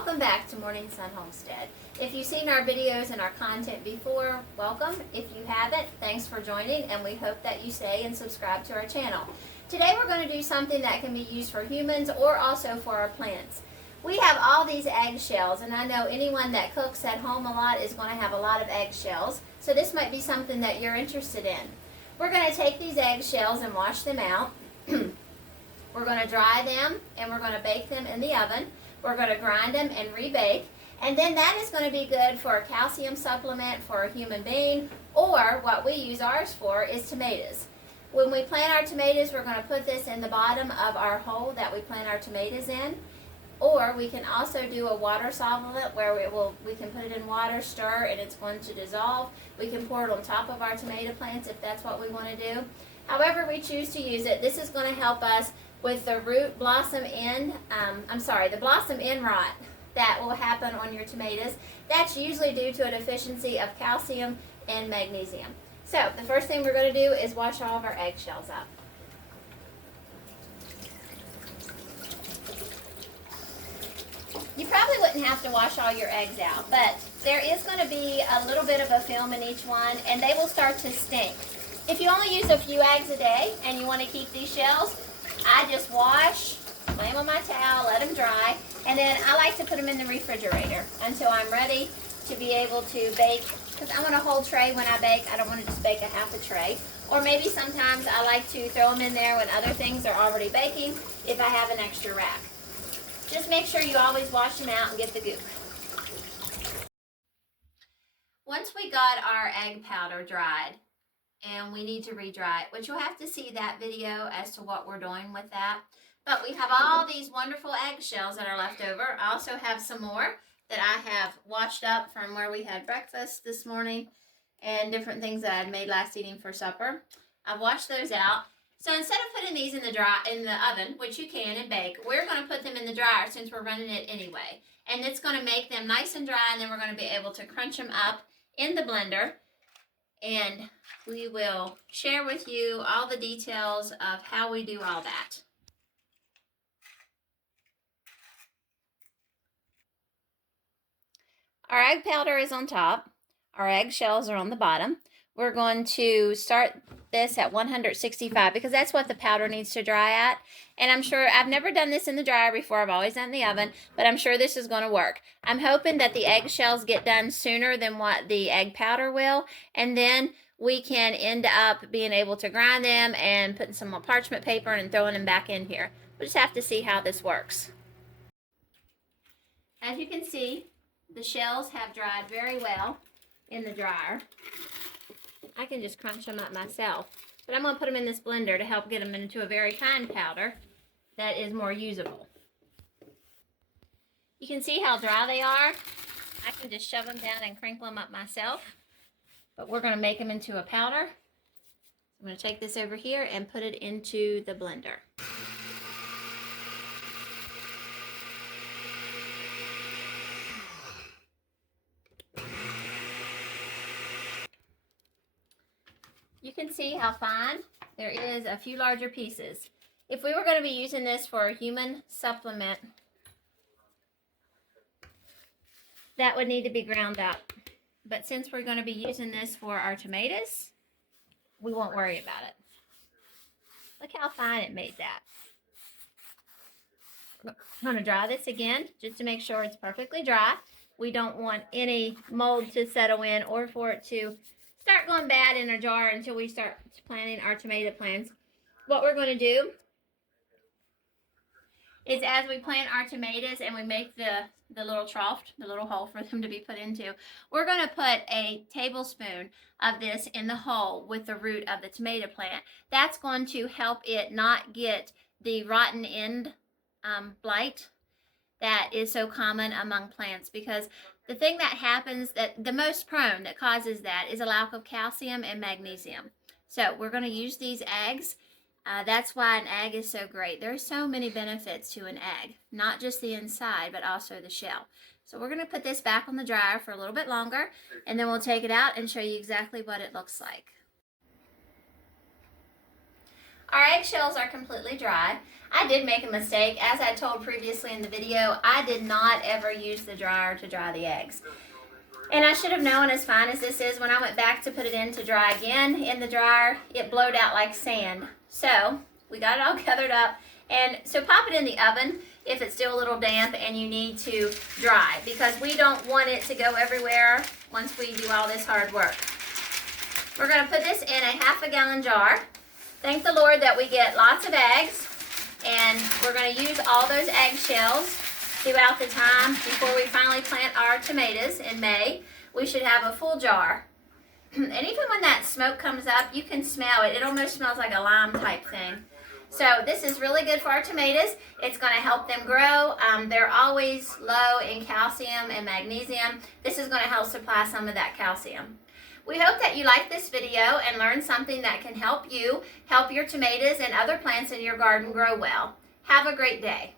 welcome back to Morning Sun Homestead. If you've seen our videos and our content before, welcome. If you haven't, thanks for joining, and we hope that you stay and subscribe to our channel. Today we're going to do something that can be used for humans or also for our plants. We have all these eggshells, and I know anyone that cooks at home a lot is going to have a lot of eggshells, so this might be something that you're interested in. We're going to take these eggshells and wash them out. We're going to dry them, and we're going to bake them in the oven. We're going to grind them and rebake, and then that is going to be good for a calcium supplement for a human being, or what we use ours for is tomatoes. When we plant our tomatoes, we're going to put this in the bottom of our hole that we plant our tomatoes in, or we can also do a water solvent where we can put it in water, stir, and it's going to dissolve. We can pour it on top of our tomato plants if that's what we want to do. However we choose to use it, this is going to help us with the root blossom end, the blossom end rot that will happen on your tomatoes. That's usually due to a deficiency of calcium and magnesium. So the first thing we're going to do is wash all of our eggshells up. You probably wouldn't have to wash all your eggs out, but there is going to be a little bit of a film in each one, and they will start to stink. If you only use a few eggs a day and you want to keep these shells, I just wash, lay them on my towel, let them dry, and then I like to put them in the refrigerator until I'm ready to be able to bake, because I want a whole tray when I bake. I don't want to just bake a half a tray. Or maybe sometimes I like to throw them in there when other things are already baking if I have an extra rack. Just make sure you always wash them out and get the goop. Once we got our egg powder dried, and we need to re-dry it, which you'll have to see that video as to what we're doing with that. But we have all these wonderful eggshells that are left over. I also have some more that I have washed up from where we had breakfast this morning and different things that I had made last evening for supper. I've washed those out. So instead of putting these in the oven, which you can and bake, we're going to put them in the dryer since we're running it anyway. And it's going to make them nice and dry, and then we're going to be able to crunch them up in the blender. And we will share with you all the details of how we do all that. Our egg powder is on top. Our eggshells are on the bottom. We're going to start this at 165 because that's what the powder needs to dry at. And I'm sure, I've never done this in the dryer before, I've always done it in the oven, but I'm sure this is going to work. I'm hoping that the eggshells get done sooner than what the egg powder will, and then we can end up being able to grind them and putting some more parchment paper and throwing them back in here. We'll just have to see how this works. As you can see, the shells have dried very well in the dryer. I can just crunch them up myself, but I'm going to put them in this blender to help get them into a very fine powder that is more usable. You can see how dry they are. I can just shove them down and crinkle them up myself, but we're going to make them into a powder. I'm going to take this over here and put it into the blender. You can see how fine. There is a few larger pieces. If we were going to be using this for a human supplement, that would need to be ground up. But since we're going to be using this for our tomatoes, we won't worry about it. Look how fine it made that. I'm going to dry this again just to make sure it's perfectly dry. We don't want any mold to settle in or for it to start going bad in our jar until we start planting our tomato plants. What we're going to do is, as we plant our tomatoes and we make the little trough, the little hole for them to be put into, we're going to put a tablespoon of this in the hole with the root of the tomato plant. That's going to help it not get the rotten end blight that is so common among plants, because the thing that happens, that the most prone that causes that, is a lack of calcium and magnesium. So we're going to use these eggs. That's why an egg is so great. There's so many benefits to an egg, not just the inside, but also the shell. So we're going to put this back on the dryer for a little bit longer, and then we'll take it out and show you exactly what it looks like. Our eggshells are completely dry. I did make a mistake. As I told previously in the video, I did not ever use the dryer to dry the eggs. And I should have known, as fine as this is, when I went back to put it in to dry again in the dryer, it blowed out like sand. So we got it all gathered up. And so pop it in the oven if it's still a little damp and you need to dry, because we don't want it to go everywhere once we do all this hard work. We're going to put this in a 1/2 gallon jar. Thank the Lord that we get lots of eggs, and we're going to use all those eggshells throughout the time before we finally plant our tomatoes in May. We should have a full jar. And even when that smoke comes up, you can smell it. It almost smells like a lime type thing. So this is really good for our tomatoes. It's going to help them grow. They're always low in calcium and magnesium. This is going to help supply some of that calcium. We hope that you like this video and learn something that can help you help your tomatoes and other plants in your garden grow well. Have a great day.